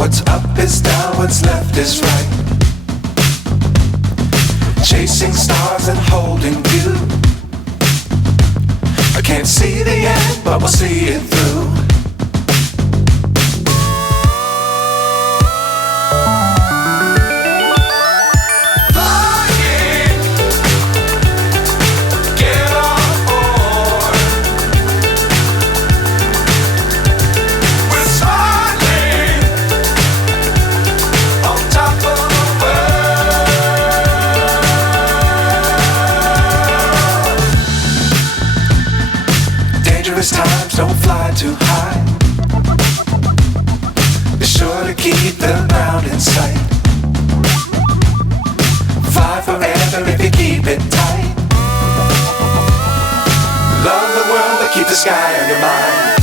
What's up is down, what's left is right. Chasing stars and holding you. I can't see the end, but we'll see it through. Dangerous times, don't fly too high. Be sure to keep the ground in sight. Fly forever if you keep it tight. Love the world, but keep the sky on your mind.